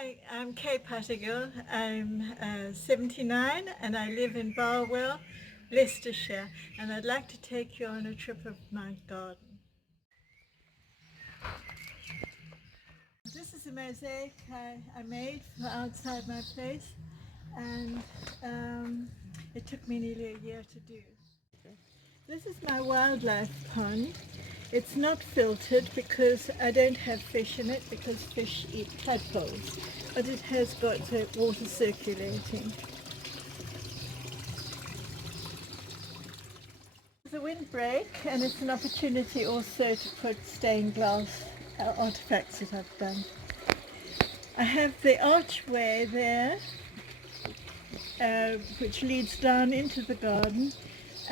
Hi, I'm Kay Puttergill. I'm 79 and I live in Barwell, Leicestershire, and I'd like to take you on a trip of my garden. This is a mosaic I made for outside my place, and it took me nearly a year to do. This is my wildlife pond. It's not filtered because I don't have fish in it because fish eat tadpoles, but it has got the water circulating. It's a windbreak, and it's an opportunity also to put stained glass artifacts that I've done. I have the archway there, which leads down into the garden,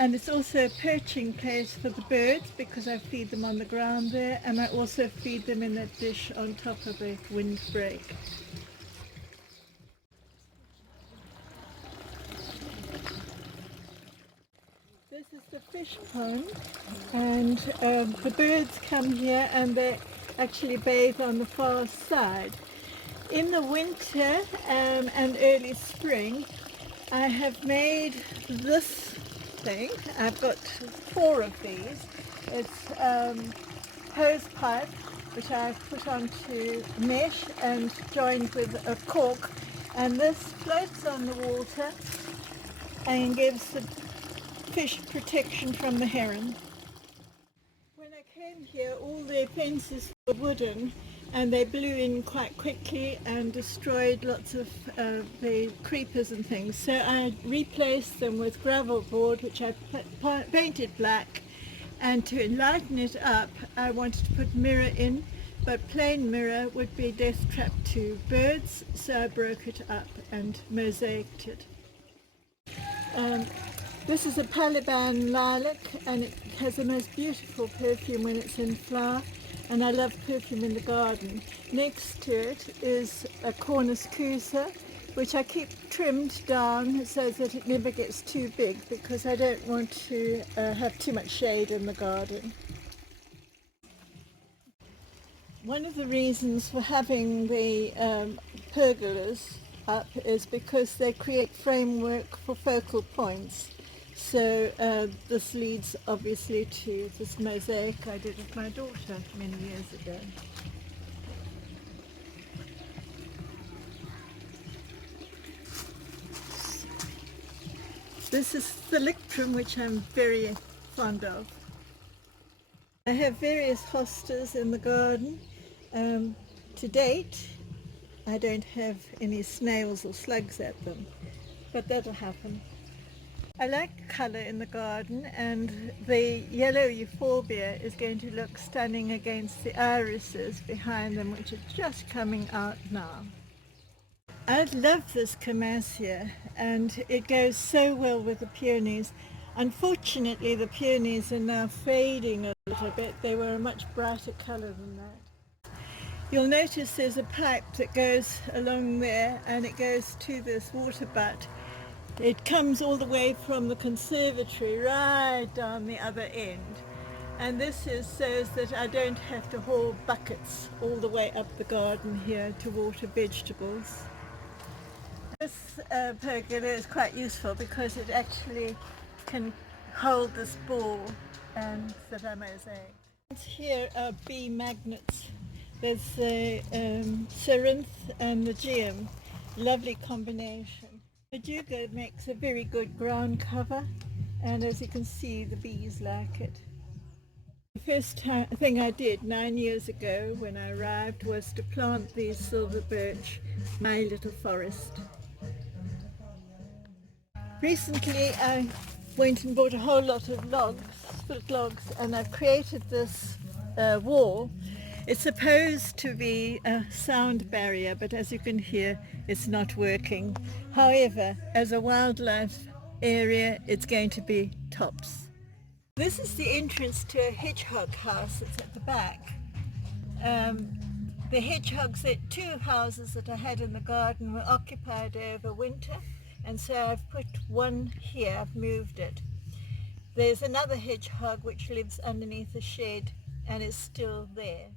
and it's also a perching place for the birds because I feed them on the ground there, and I also feed them in that dish on top of a windbreak. This is the fish pond, and the birds come here and they actually bathe on the far side. In the winter and early spring, I have made this thing. I've got 4 of these. It's hose pipe which I've put onto mesh and joined with a cork, and this floats on the water and gives the fish protection from the heron. When I came here, all the fences were wooden and they blew in quite quickly and destroyed lots of the creepers and things. So I replaced them with gravel board, which I painted black, and to enlighten it up I wanted to put mirror in, but plain mirror would be death trap to birds, so I broke it up and mosaicked it. This is a Paliban lilac, and it has the most beautiful perfume when it's in flower, and I love perfume in the garden. Next to it is a Cornus Cusa, which I keep trimmed down so that it never gets too big because I don't want to have too much shade in the garden. One of the reasons for having the pergolas up is because they create framework for focal points. So this leads obviously to this mosaic I did with my daughter many years ago. This is Thalictrum, which I'm very fond of. I have various hostas in the garden. To date, I don't have any snails or slugs at them, but that'll happen. I like colour in the garden, and the yellow euphorbia is going to look stunning against the irises behind them, which are just coming out now. I love this Camassia, and it goes so well with the peonies. Unfortunately, the peonies are now fading a little bit. They were a much brighter colour than that. You'll notice there's a pipe that goes along there, and it goes to this water butt. It comes all the way from the conservatory right down the other end, and this is so that I don't have to haul buckets all the way up the garden here to water vegetables. This pergola is quite useful because it actually can hold this ball and that I mosaic. Here are bee magnets. There's the Cerinth and the Geum. Lovely combination. The Juga makes a very good ground cover, and as you can see, the bees like it. The first thing I did 9 years ago when I arrived was to plant these silver birch, my little forest. Recently I went and bought a whole lot of logs, split logs, and I've created this wall. It's supposed to be a sound barrier, but as you can hear, it's not working. However, as a wildlife area, it's going to be tops. This is the entrance to a hedgehog house. It's at the back. The hedgehogs, 2 houses that I had in the garden were occupied over winter, and so I've put one here, I've moved it. There's another hedgehog which lives underneath a shed and is still there.